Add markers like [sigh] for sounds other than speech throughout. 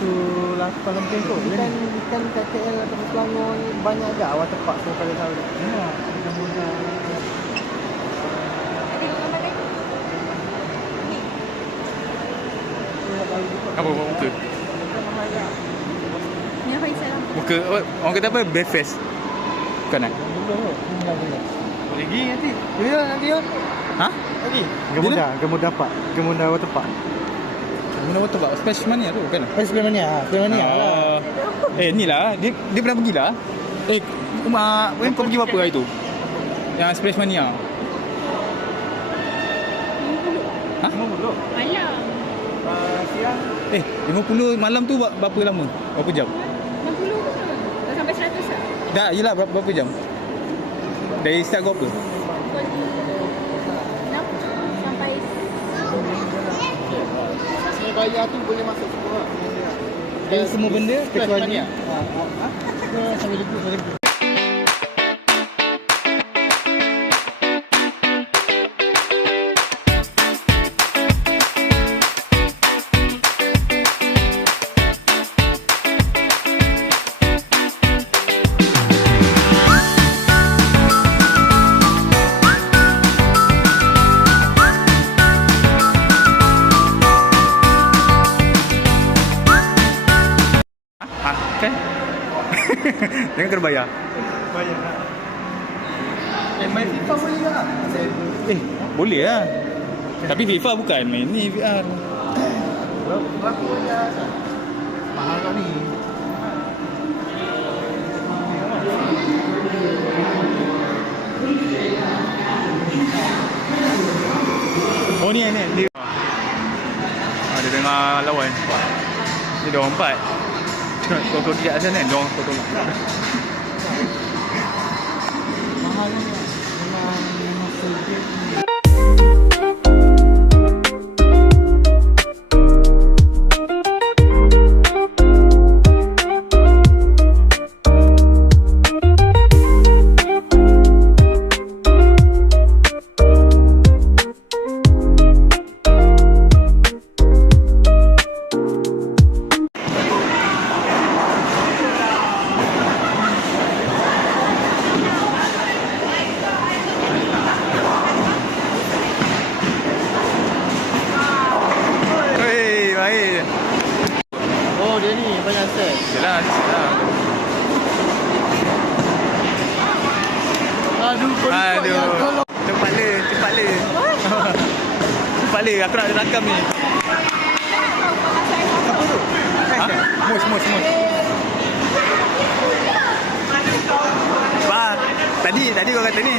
Satu lapan lebih kot. Kan, kan kat KL atau Selangor ni banyak agak awak tempat semua pada tahu. Ya, mudah-mudah. Apa buat muka? Ni apa Islam? Muka apa? Orang kata apa? Bare face. Bukan eh? Lagi nanti. Ya, nanti. Ha? Lagi. Gemudah, gemudah pak. Gemudah awak Guna water pak. Splash mania tu kan? Sebelah mana? Ah, sebelah mana? Ah, Eh ni lah dia, dia pernah pergi lah Eh Umar kau pergi berapa hari tu Yang Splash Mania Malam. Ah, siang. Eh 50 malam tu ber- berapa lama Berapa jam 60 ke? Tak sampai 100 lah. Dah yelah berapa, berapa jam Dari start kau apa Saya bayar tu boleh masuk semua. Dari semua benda kecuali ha, ha, ha? Sampai lupa, sampai lupa. Bayar Bayar lah. Eh, main FIFA boleh tak? Eh boleh lah Tapi FIFA bukan main ni VR Berapa bayar? Mahal tak ni? Oh ni ni dia ah, Dia dengar lawan Dia dah empat Kau kau tidak asal kan Dia orang [laughs] kau tolak set. Yelah Yelah Aduh, kau Aduh yang. Cepat le Cepat le Cepat le Aku nak rakam ni Apa tu? Ha? Mus mus mus Ba, tadi tadi kau kata ni.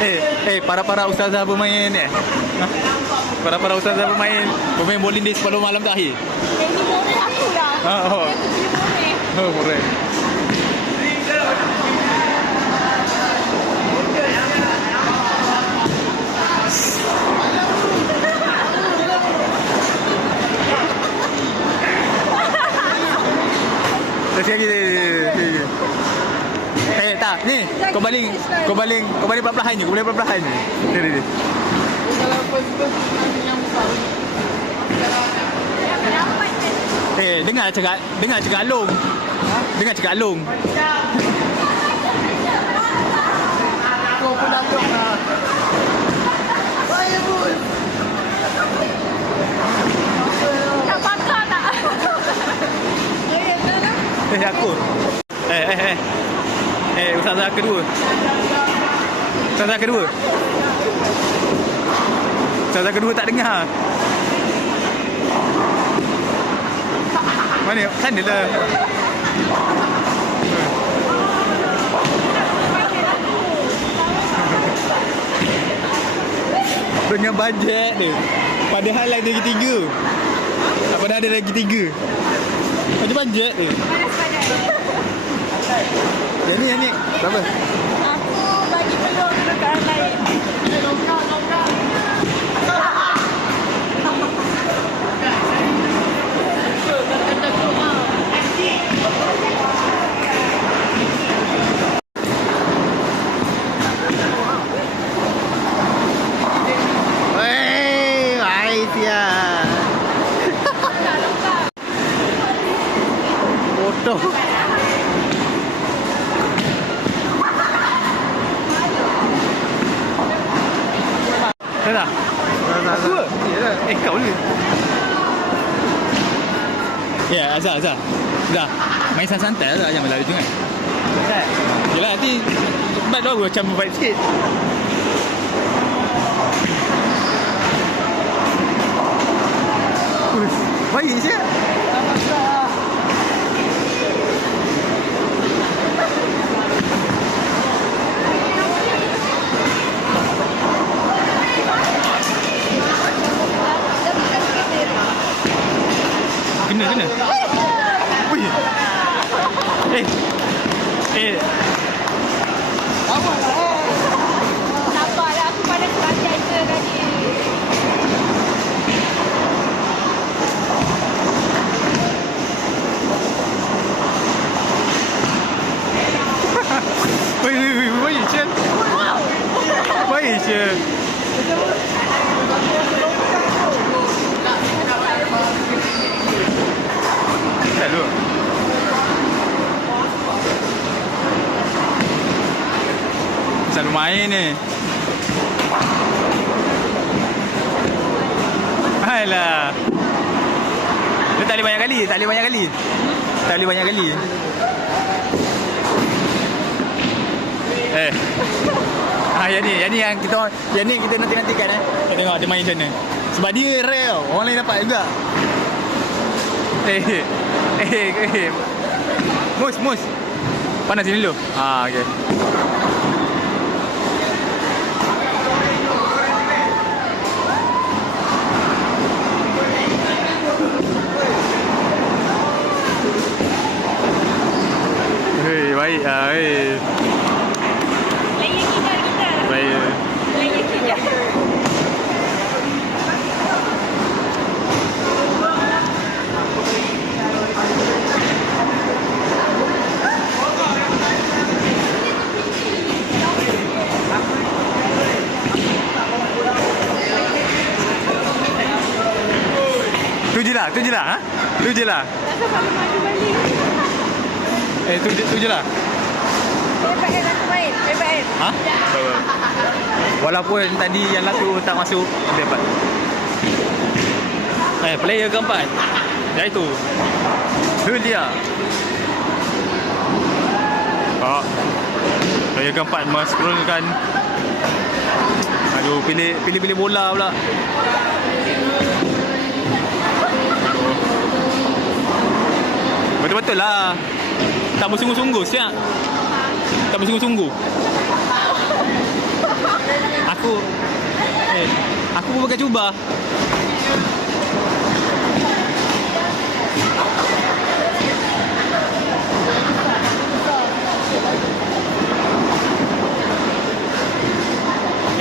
Eh, eh para-para ustazah bermain eh? Para-para ustazah bermain bermain bowling di separuh malam terakhir. Eh, ni boleh aku lah. Ha, oh. Oh, boleh. Terus lagi Eh tak ni kau baling kau baling kau baling perlahan je kau baling perlahan je. Dapat je. Eh dengar cakap dengar cakap Along. Dengar cakap Along. Kau pun dah lah. Saya pun. Tak tak? Eh aku. Eh eh eh. Eh ustazah kedua. Ustazah kedua. Ustazah kedua tak dengar. Mana? Sana lah. [laughs] Dengan bajet dia. Padahal lagi tiga. Padahal ada lagi tiga. Macam bajet dia. Panas-panas. Yang ni, yang ni. Berapa? Aku bagi peluang dekat orang lain. Wey, baik sia. Tak tak? Aku ke? Eh kau ni. Ya Azhar Azhar. Azhar Main santai-santai Azhar Jangan berlari kan Yelah nanti Sebab tu aku macam vibe sikit. Uish, Baik je Kena kena Ui Eh Eh Nampaklah aku pada kerajaan je tadi. Baik baik baik Baik je Baik je Tak dulu Selalu main ni Alah Dia tak boleh banyak kali Tak boleh banyak kali Tak boleh banyak kali Eh Ah, yang ni, yang ni yang kita yang ni kita nanti nantikan eh. Kita tengok dia main macam mana. Sebab dia rare tau. Orang lain dapat juga. Eh, eh, eh. Mus, mus. Panas sini dulu. Ah, okey. Hei, baik ah, hei. Layer kita kita. Baik. Layer kita. Tu je lah, tu je lah. Ha? Tu je lah. Eh, tu, je- tu je lah. Ha? [laughs] Walaupun tadi yang satu tak masuk, dia dapat. Eh, player keempat. Ya itu. Julia. Oh. Player keempat men-scrollkan. Aduh, pilih pilih pilih bola pula. Betul-betul lah. Tak bersungguh-sungguh, siap. Tak bersungguh-sungguh. Aku eh aku pun pakai cuba.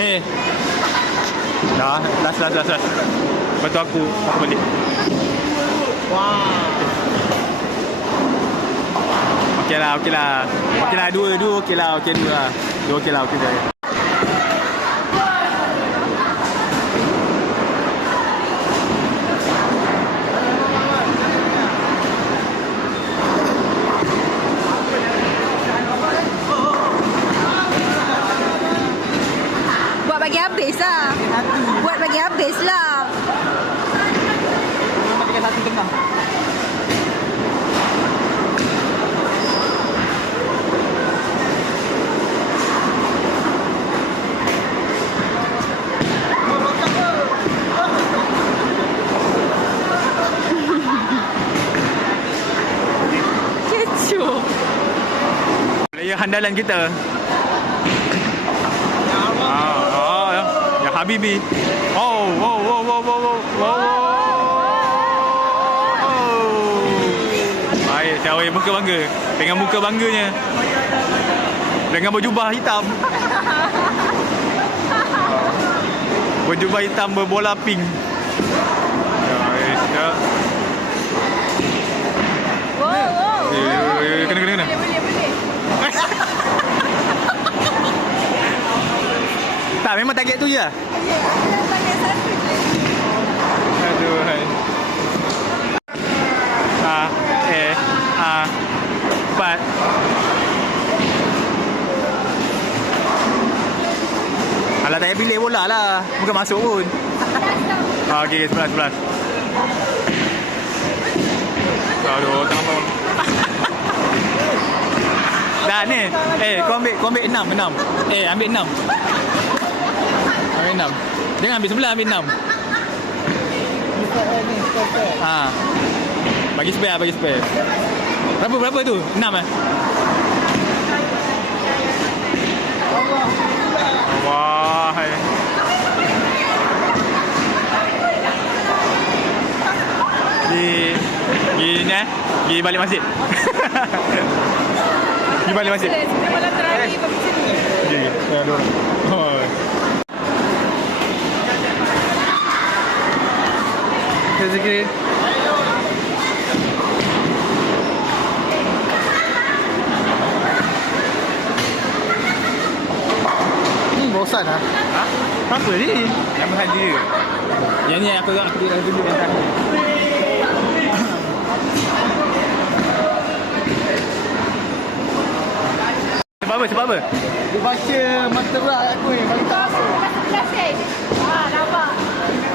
Eh. Dah, last last last last. Lepas tu aku aku balik. Wah. Okey lah, okey lah. Okey lah, dua, dua okey lah, okey dua lah. Dua okey lah, okey dah. Buat bagi habis lah. Buat bagi habis lah. Matikan satu tengah. Player handalan kita. Ah, oh, ya. Ya Habibi. Oh, wow, wow, wow, wow, wow, wow. Oh. Baik, cawe muka bangga. Dengan muka bangganya. Dengan berjubah hitam. Berjubah hitam berbola pink. Ya, eh, ya. Wow, wow. Eh, eh, eh, kena, kena, kena. Boleh, boleh, boleh. Tak, memang target tu je. Kita pakai satu je. Aduh, hai. A, A, empat. Kalau tak payah pilih bola lah. Bukan masuk pun. Ah, okey, sebelah, sebelah. Aduh, tak apa. Dah ni. Eh, kau ambil kau ambil enam, enam. Eh, ambil enam. Ambil enam. Jangan ambil sebelah, ambil enam. Ha. Bagi spare, bagi spare. Berapa berapa tu? Enam eh? Wah. Di di ni eh. Di balik masjid. [laughs] di balik masjid. Dia malam terakhir pergi sini. Ya, dua orang. Oh. Rezeki. Ni bosan ah. Ha? Apa ni? Nama haji dia. Yang ni aku aku aku tunjuk yang tadi. Sebab apa? Sebab apa? Dia baca mantra kat aku ni, bagi tak. Sebelah sen. Ah, nampak.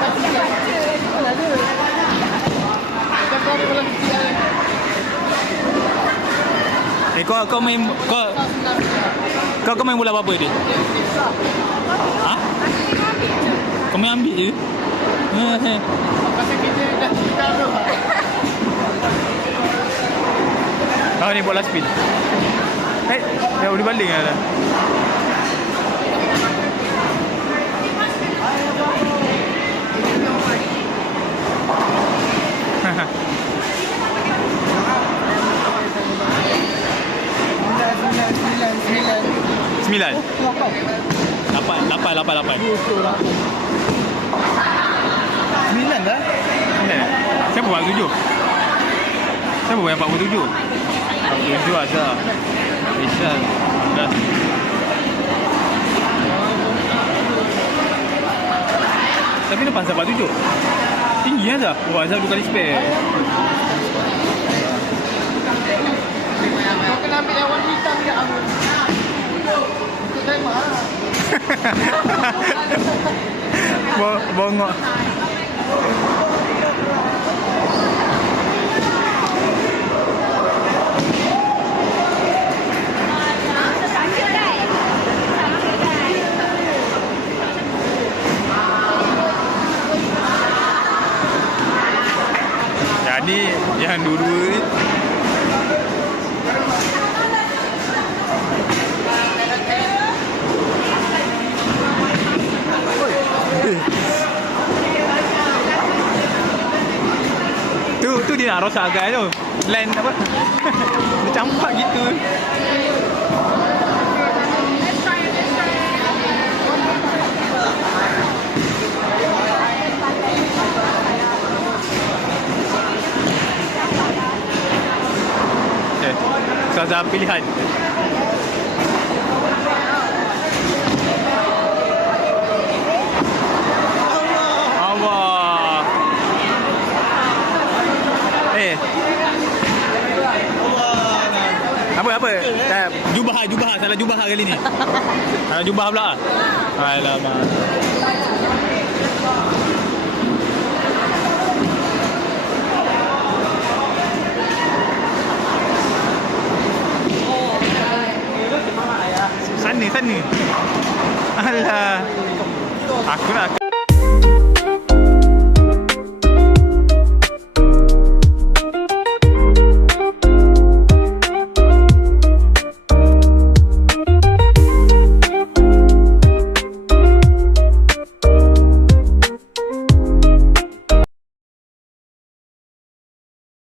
Mana ada? Eh kau kau main kau kau kau main bola apa ni? Ha? Kau main ambil je? Tu. Oh ni bola spin. Eh, dah boleh baling dah. Sembilan, sembilan, sembilan, sembilan. Sembilan. Lapan. Lapan, lapan, lapan, lah. Sembilan dah? Sembilan. Siapa buat tujuh? Siapa buat empat puluh tujuh? Empat puluh tujuh ada. Rizal. Dah. Tapi depan sampai tujuh. Tinggi aja. Oh, Azal dua kali spare. Kena ambil yang warna hitam. Untuk. Bo- Bongok. Jadi yang dulu ni Tu nak rosakkan tu. Line apa? [laughs] dia campak gitu. Okay. Ustazah pilihan. Allah. Eh. Apa apa? Tak, jubah jubah salah jubah kali ni. [laughs] Salah jubah pula. Alamak. Sana sana. Alah. Aku nak